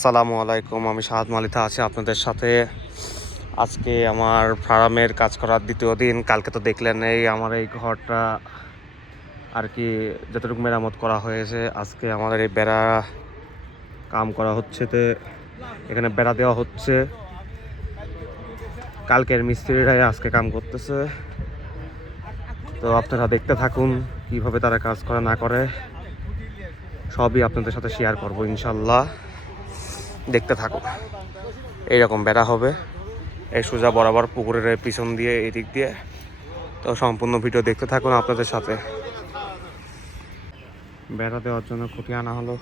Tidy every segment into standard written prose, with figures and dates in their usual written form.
আসসালামু আলাইকুম, আমি শাহাদ মালিতা আছি আপনাদের সাথে। আজকে আমার ফার্মের কাজ করার দ্বিতীয় দিন। কালকে তো দেখলেন আমার এই ঘরটা আর কি যতটুকু মেরামত করা হয়েছে। আজকে আমাদের এই বেড়া কাম করা হচ্ছে, তো এখানে বেড়া দেওয়া হচ্ছে। কালকের মিস্ত্রিরাই আজকে কাম করতেছে, তো আপনারা দেখতে থাকুন কিভাবে তারা কাজ করে না করে। সবই আপনাদের সাথে শেয়ার করবো ইনশাল্লাহ, দেখতে থাকুন। এইরকম বেড়া হবে এই সোজা বরাবর পুকুরের পিছন দিয়ে, এদিক দিয়ে। তো সম্পূর্ণ ভিডিও দেখতে থাকুন আপনাদের সাথে। বেড়া দেওয়ার জন্য খুঁটি আনা হলো।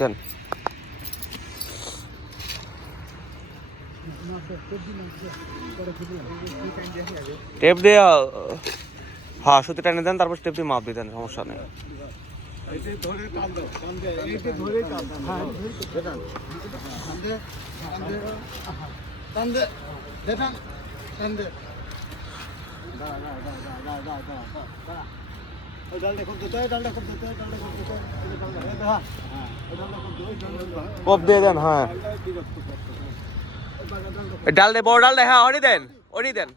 দেন টেপ দিয়ে, হ্যাঁ সুতি টানে দেন, তারপর টেপ দিয়ে মাপ দিয়ে দেন, সমস্যা নেই। কোপ দিয়ে দেন, হ্যাঁ ডাল দে, বড় ডাল দে, হ্যাঁ ওরই দেন, ওরই দেন।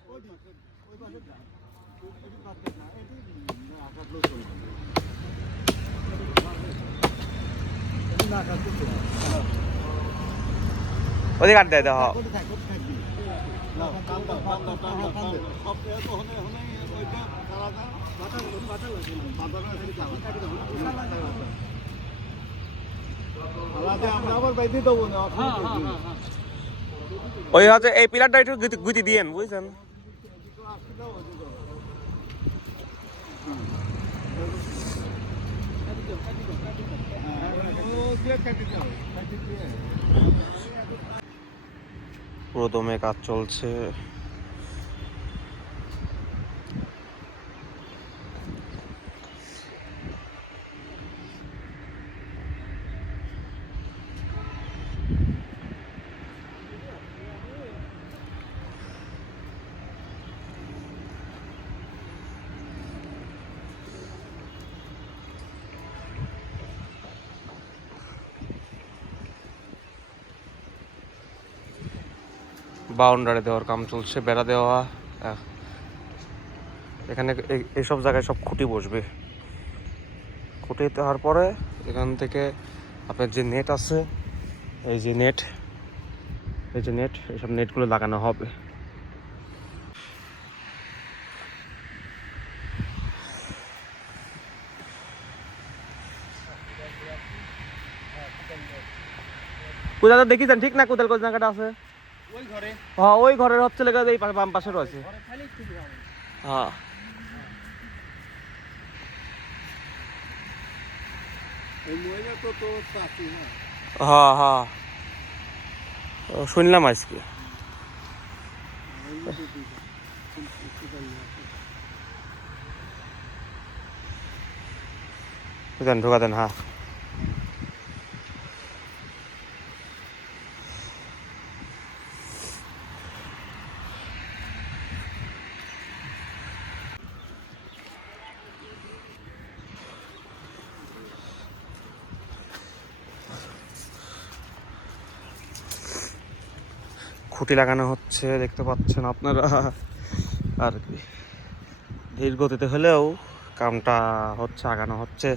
ওদিকে কাট দেয়, হ্যাঁ ওই হচ্ছে এই পিলারটা একটু গুতি দিয়েন, বুঝছেন। পুরো দমে কাজ চলছে। বাউন্ডারি দেওয়ার কাম চলছে, বেড়া দেওয়া। এখানে এইসব জায়গায় সব খুঁটি বসবে। খুঁটি দেওয়ার পরে এখান থেকে আপনার যে নেট আছে, এই যে নেট, এইসব নেটগুলো লাগানো হবে। কোথাও দেখিছেন ঠিক না, কোথাল কোন জায়গাটা আছে হ্যাঁ ওই ঘরের হচ্ছে লেগে এই বাম পাশে রয়েছে। হ্যাঁ হ্যাঁ হ্যাঁ শুনলাম আজকে। ঢোকা দেন, হ্যাঁ খুঁটি লাগানো হচ্ছে, দেখতে পাচ্ছেন আপনারা। আর কি ধীর গতিতে হলেও কামটা হচ্ছে, আগানো হচ্ছে।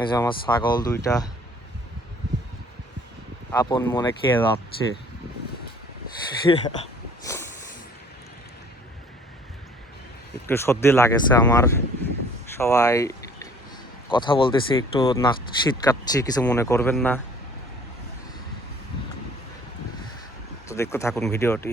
এই যে আমার ছাগল দুইটা আপন মনে খেয়ে যাচ্ছে। একটু সর্দি লাগেছে আমার, সবাই কথা বলতেছি একটু, নাক শীত কাটছি, কিছু মনে করবেন না। তো দেখতে থাকুন ভিডিওটি।